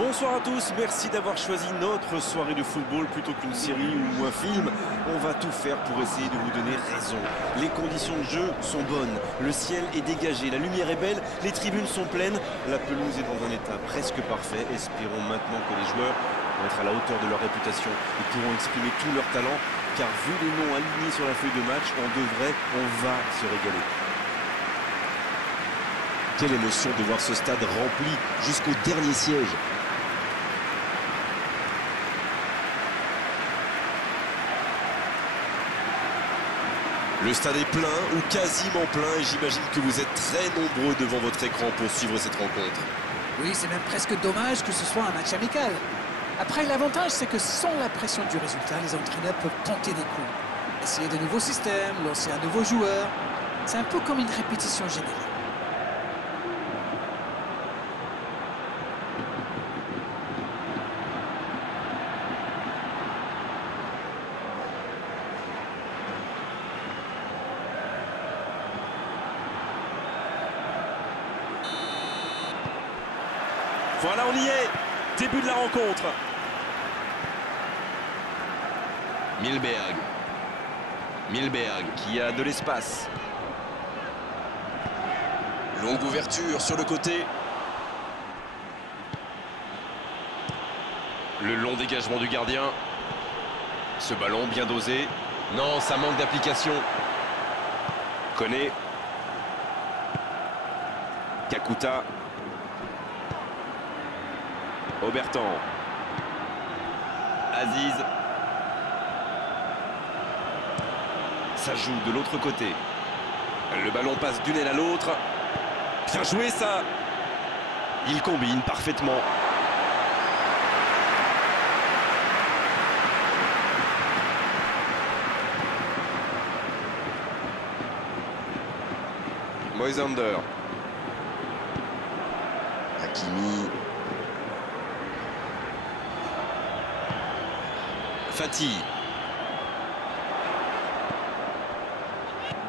Bonsoir à tous, merci d'avoir choisi notre soirée de football plutôt qu'une série ou un film. On va tout faire pour essayer de vous donner raison. Les conditions de jeu sont bonnes, le ciel est dégagé, la lumière est belle, les tribunes sont pleines, la pelouse est dans un état presque parfait. Espérons maintenant que les joueurs vont être à la hauteur de leur réputation et pourront exprimer tout leur talent, car vu les noms alignés sur la feuille de match, on va se régaler. Quelle émotion de voir ce stade rempli jusqu'au dernier siège. Le stade est plein ou quasiment plein et j'imagine que vous êtes très nombreux devant votre écran pour suivre cette rencontre. Oui, c'est même presque dommage que ce soit un match amical. Après, l'avantage, c'est que sans la pression du résultat, les entraîneurs peuvent tenter des coups. Essayer de nouveaux systèmes, lancer un nouveau joueur. C'est un peu comme une répétition générale. Voilà, on y est. Début de la rencontre. Milberg qui a de l'espace. Longue ouverture sur le côté. Le long dégagement du gardien. Ce ballon bien dosé. Non, ça manque d'application. Koné. Kakuta. Obertan. Aziz. Ça joue de l'autre côté. Le ballon passe d'une aile à l'autre. Bien joué ça. Il combine parfaitement. Moisander. Hakimi. Fati.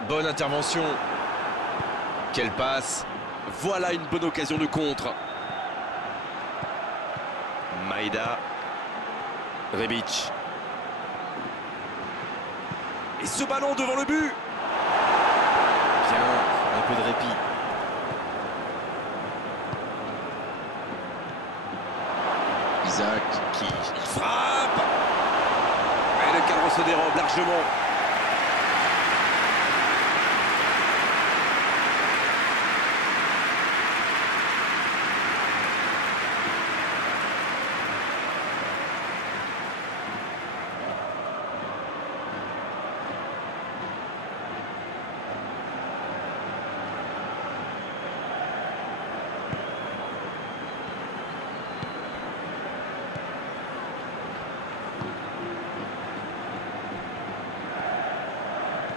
Bonne intervention. Quelle passe. Voilà une bonne occasion de contre. Maïda. Rebic. Et ce ballon devant le but. Bien, un peu de répit. Isaac qui frappe. Et le cadre se dérobe largement.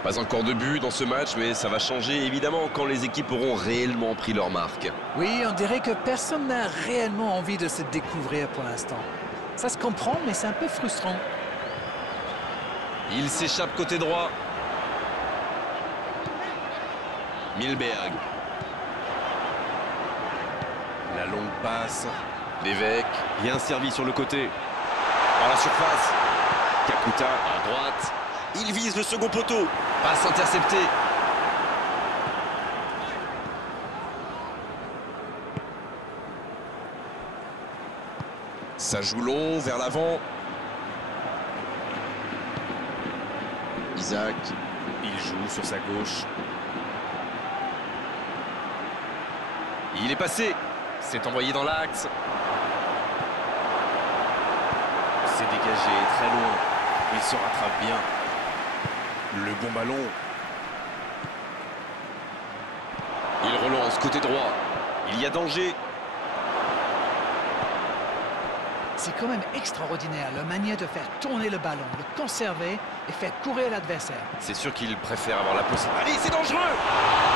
Pas encore de but dans ce match, mais ça va changer évidemment quand les équipes auront réellement pris leur marque. Oui, on dirait que personne n'a réellement envie de se découvrir pour l'instant. Ça se comprend, mais c'est un peu frustrant. Il s'échappe côté droit. Milberg. La longue passe. L'évêque. Bien servi sur le côté. Dans la surface. Kakuta à droite. Il vise le second poteau. Passe interceptée. Ça joue long vers l'avant. Isaac. Il joue sur sa gauche. Il est passé. C'est envoyé dans l'axe. C'est dégagé très loin. Il se rattrape bien. Le bon ballon. Il relance côté droit. Il y a danger. C'est quand même extraordinaire, la manière de faire tourner le ballon, de conserver et faire courir l'adversaire. C'est sûr qu'il préfère avoir la possibilité. Allez, c'est dangereux.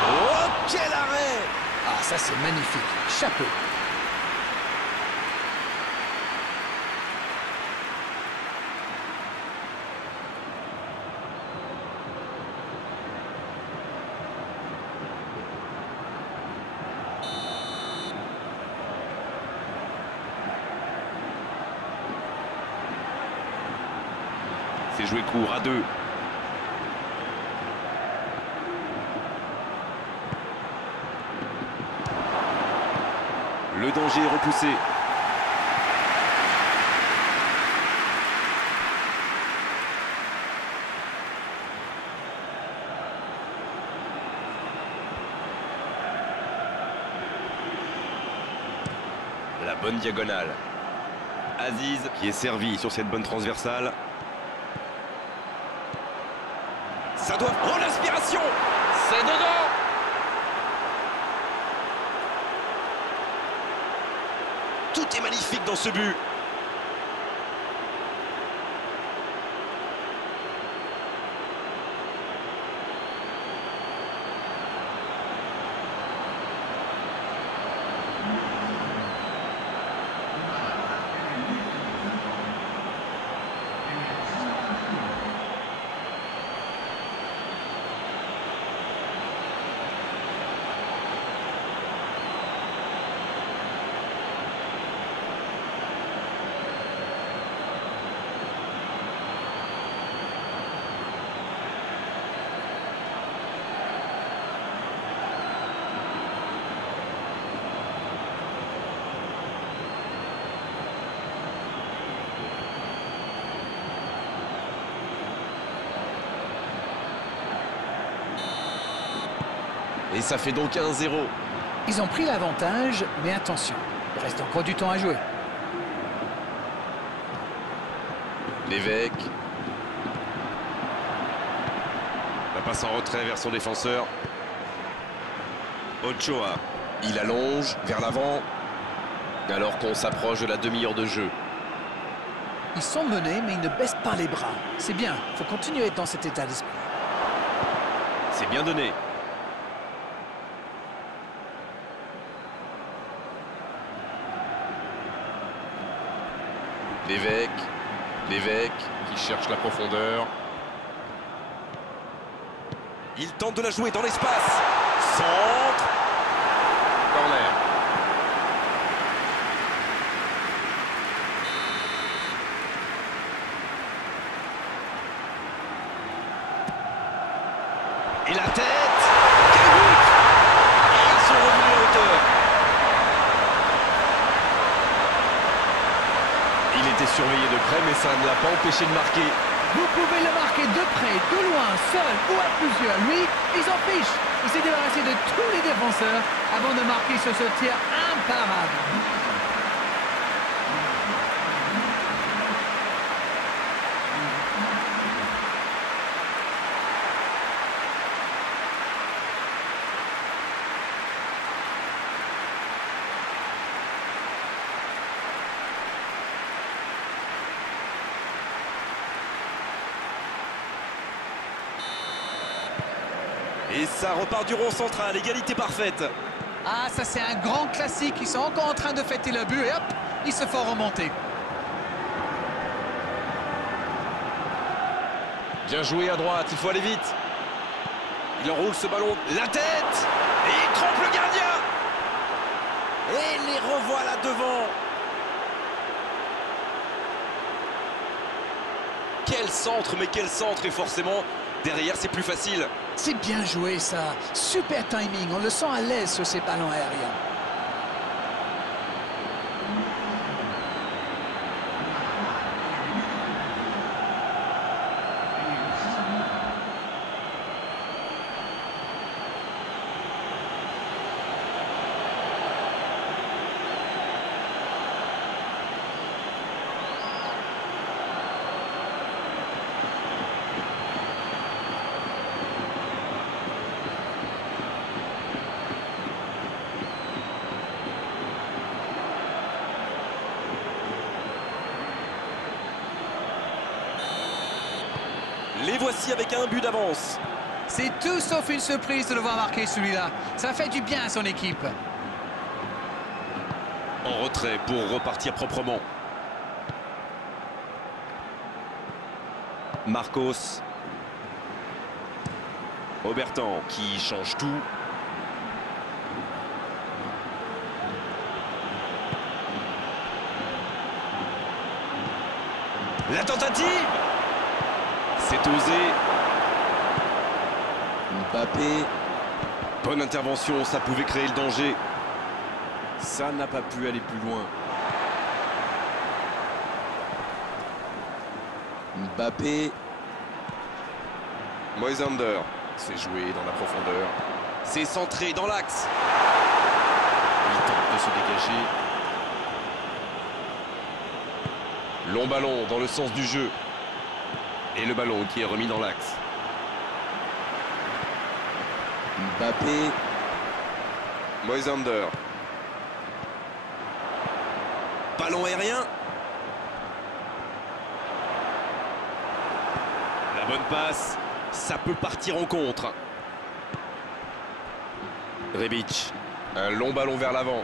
Oh, quel arrêt! Ah, ça c'est magnifique. Chapeau. C'est joué court à 2. Le danger est repoussé. La bonne diagonale. Aziz qui est servi sur cette bonne transversale. Ça doit... Oh, l'aspiration! C'est dedans! Tout est magnifique dans ce but. Et ça fait donc 1-0. Ils ont pris l'avantage, mais attention, il reste encore du temps à jouer. L'évêque. La passe en retrait vers son défenseur. Ochoa. Il allonge vers l'avant. Alors qu'on s'approche de la demi-heure de jeu. Ils sont menés, mais ils ne baissent pas les bras. C'est bien, il faut continuer dans cet état d'esprit. C'est bien donné. L'évêque qui cherche la profondeur. Il tente de la jouer dans l'espace. Centre. Corner. Et la tête. Quel but! Ils sont revenus à hauteur. Il était surveillé de près, mais ça ne l'a pas empêché de marquer. Vous pouvez le marquer de près, de loin, seul ou à plusieurs. Lui, il s'en fiche. Il s'est débarrassé de tous les défenseurs avant de marquer sur ce tir imparable. Et ça repart du rond central, égalité parfaite. Ah, ça c'est un grand classique. Ils sont encore en train de fêter le but et hop, ils se font remonter. Bien joué à droite, il faut aller vite. Il enroule ce ballon, la tête. Et il trompe le gardien. Et les revoilà devant. Quel centre, mais quel centre. Et forcément, derrière c'est plus facile. C'est bien joué ça. Super timing. On le sent à l'aise sur ces ballons aériens. Les voici avec un but d'avance. C'est tout sauf une surprise de le voir marquer celui-là. Ça fait du bien à son équipe. En retrait pour repartir proprement. Marcos. Obertan qui change tout. La tentative. C'est osé. Mbappé. Bonne intervention, ça pouvait créer le danger. Ça n'a pas pu aller plus loin. Mbappé. Moisander. C'est joué dans la profondeur. C'est centré dans l'axe. Il tente de se dégager. Long ballon dans le sens du jeu. Et le ballon qui est remis dans l'axe. Mbappé. Moisander. Ballon aérien. La bonne passe. Ça peut partir en contre. Rebic. Un long ballon vers l'avant.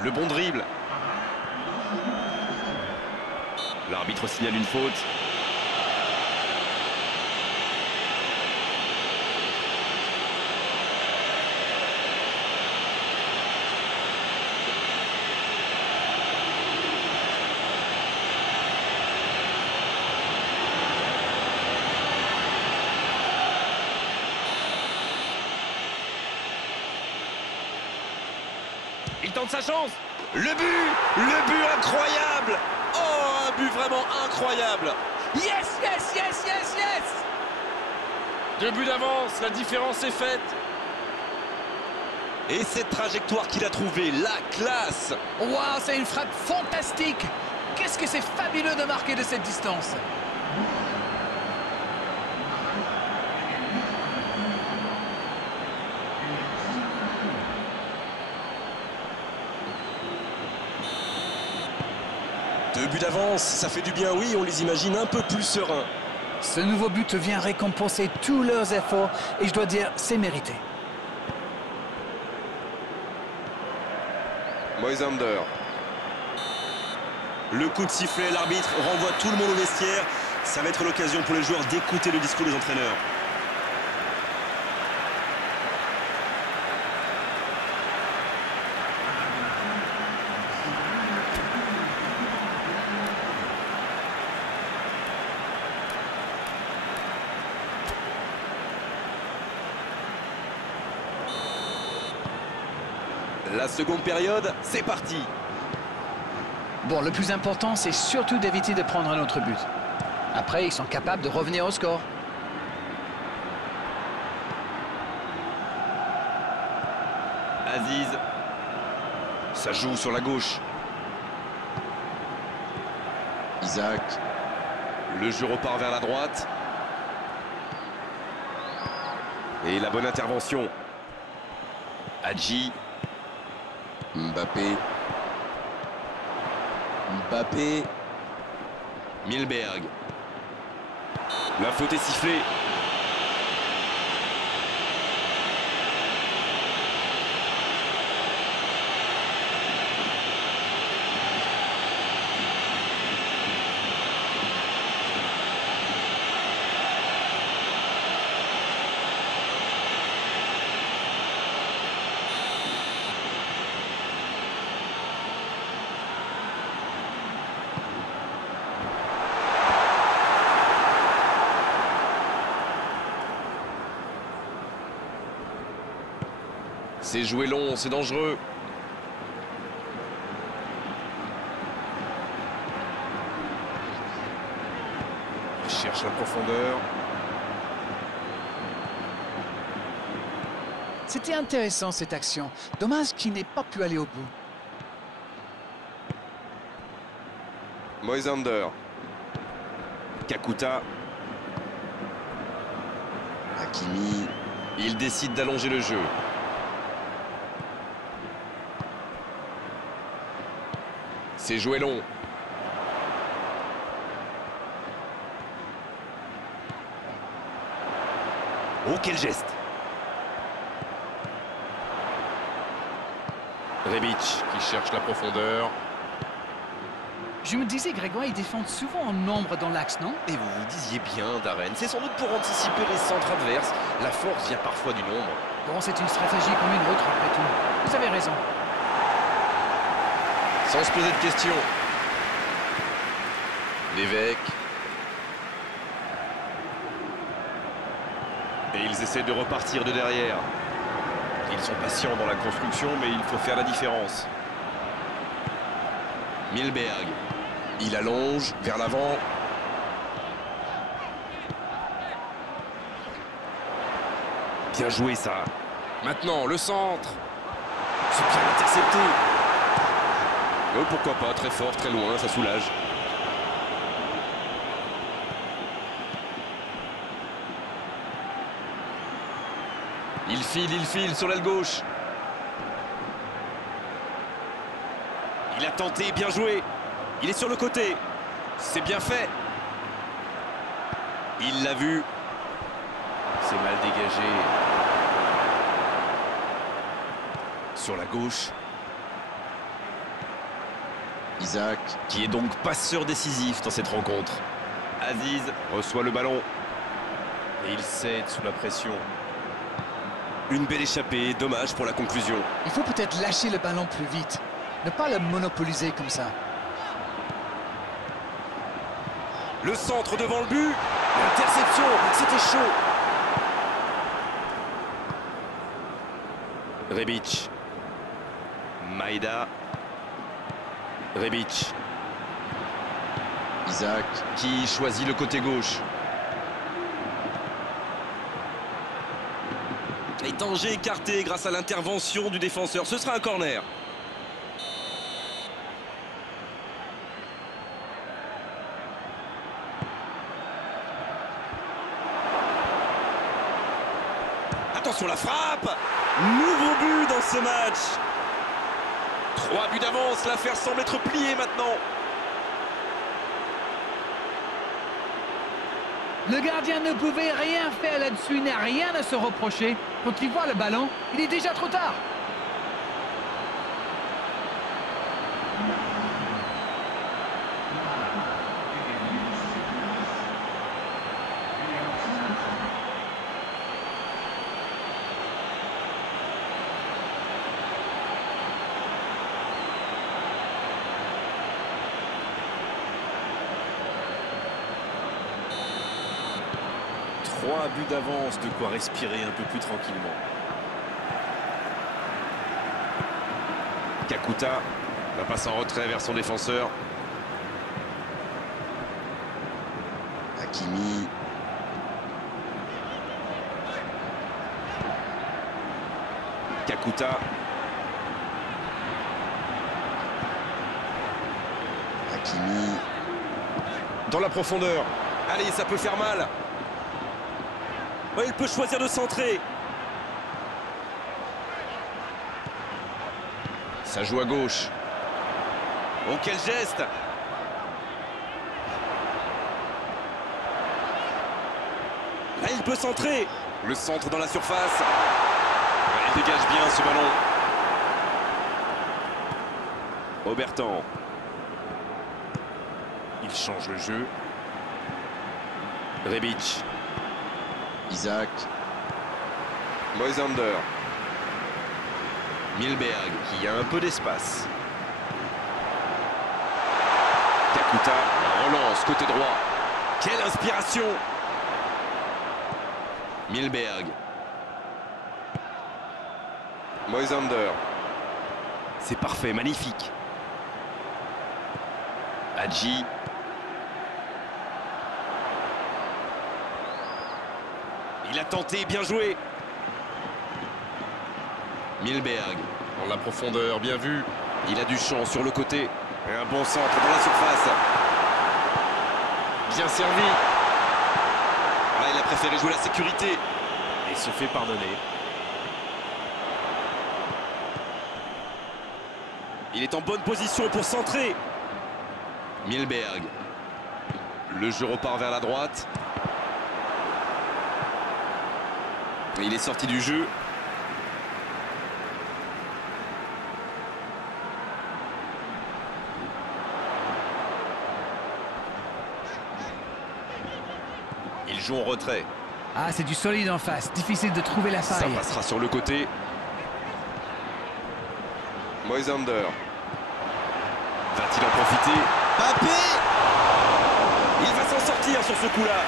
Le bon dribble. L'arbitre signale une faute. Il tente sa chance. Le but incroyable. Oh, un but vraiment incroyable. Yes, yes, yes, yes, yes! 2 buts d'avance, la différence est faite. Et cette trajectoire qu'il a trouvée, la classe. Waouh, c'est une frappe fantastique! Qu'est-ce que c'est fabuleux de marquer de cette distance! Deux buts d'avance, ça fait du bien, oui, on les imagine un peu plus sereins. Ce nouveau but vient récompenser tous leurs efforts et je dois dire, c'est mérité. Moisander. Le coup de sifflet, l'arbitre renvoie tout le monde au vestiaire. Ça va être l'occasion pour les joueurs d'écouter le discours des entraîneurs. La seconde période, c'est parti. Bon, le plus important, c'est surtout d'éviter de prendre un autre but. Après, ils sont capables de revenir au score. Aziz. Ça joue sur la gauche. Isaac. Le jeu repart vers la droite. Et la bonne intervention. Hadji. Mbappé. Mbappé. Milberg. La faute est sifflée. C'est joué long, c'est dangereux. Il cherche la profondeur. C'était intéressant cette action. Dommage qu'il n'ait pas pu aller au bout. Moisander. Kakuta. Hakimi. Il décide d'allonger le jeu. C'est joué long. Oh, quel geste! Rebic qui cherche la profondeur. Je me disais, Grégoire, ils défendent souvent en nombre dans l'axe, non? Et vous vous disiez bien, Darren, c'est sans doute pour anticiper les centres adverses. La force vient parfois du nombre. Bon, c'est une stratégie comme une autre, après tout. Vous avez raison. Sans se poser de questions. L'évêque. Et ils essaient de repartir de derrière. Ils sont patients dans la construction, mais il faut faire la différence. Milberg. Il allonge vers l'avant. Bien joué ça. Maintenant, le centre. C'est bien intercepté. Pourquoi pas, très fort, très loin, ça soulage. Il file sur l'aile gauche. Il a tenté, bien joué. Il est sur le côté. C'est bien fait. Il l'a vu. C'est mal dégagé. Sur la gauche. Isaac. Qui est donc passeur décisif dans cette rencontre. Aziz reçoit le ballon. Et il cède sous la pression. Une belle échappée, dommage pour la conclusion. Il faut peut-être lâcher le ballon plus vite. Ne pas le monopoliser comme ça. Le centre devant le but. L'interception, c'était chaud. Rebic. Maïda. Rebic. Isaac. Qui choisit le côté gauche. Et danger écarté grâce à l'intervention du défenseur. Ce sera un corner. Attention la frappe. Nouveau but dans ce match. 3 buts d'avance. L'affaire semble être pliée maintenant. Le gardien ne pouvait rien faire là-dessus, il n'a rien à se reprocher. Quand il voit le ballon, il est déjà trop tard. Trois buts d'avance, de quoi respirer un peu plus tranquillement. Kakuta va passer en retrait vers son défenseur. Hakimi. Kakuta. Hakimi. Dans la profondeur. Allez, ça peut faire mal. Ouais, il peut choisir de centrer. Ça joue à gauche. Oh, quel geste! Là, il peut centrer. Le centre dans la surface. Ouais, il dégage bien ce ballon. Obertan. Il change le jeu. Rebic. Isaac. Moisander. Milberg qui a un peu d'espace. Kakuta, la relance côté droit. Quelle inspiration! Milberg. Moisander. C'est parfait, magnifique. Hadji. Il a tenté, bien joué. Milberg, dans la profondeur, bien vu. Il a du champ sur le côté. Et un bon centre dans la surface. Bien servi. Là, il a préféré jouer la sécurité. Et se fait pardonner. Il est en bonne position pour centrer. Milberg. Le jeu repart vers la droite. Il est sorti du jeu. Il joue en retrait. Ah, c'est du solide en face, difficile de trouver la Ça faille. passera sur le côté. Moisander. Va-t-il en profiter? Mbappé! Il va s'en sortir sur ce coup-là.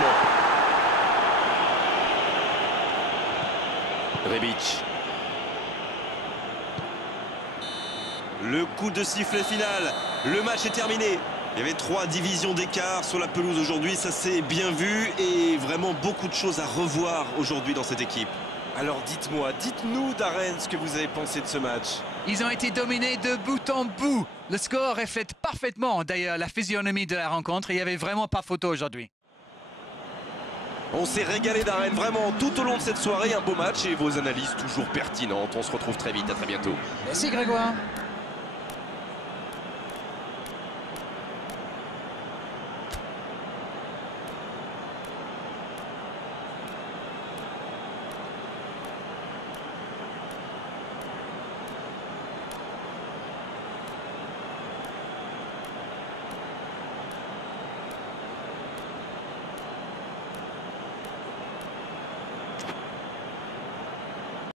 complètement. Rebic. Le coup de sifflet final. Le match est terminé. Il y avait 3 divisions d'écart sur la pelouse aujourd'hui. Ça s'est bien vu et vraiment beaucoup de choses à revoir aujourd'hui dans cette équipe. Alors dites-moi, dites-nous Darren ce que vous avez pensé de ce match. Ils ont été dominés de bout en bout. Le score reflète parfaitement d'ailleurs la physionomie de la rencontre. Il n'y avait vraiment pas photo aujourd'hui. On s'est régalé Darren, vraiment tout au long de cette soirée. Un beau match et vos analyses toujours pertinentes. On se retrouve très vite, à très bientôt. Merci Grégoire.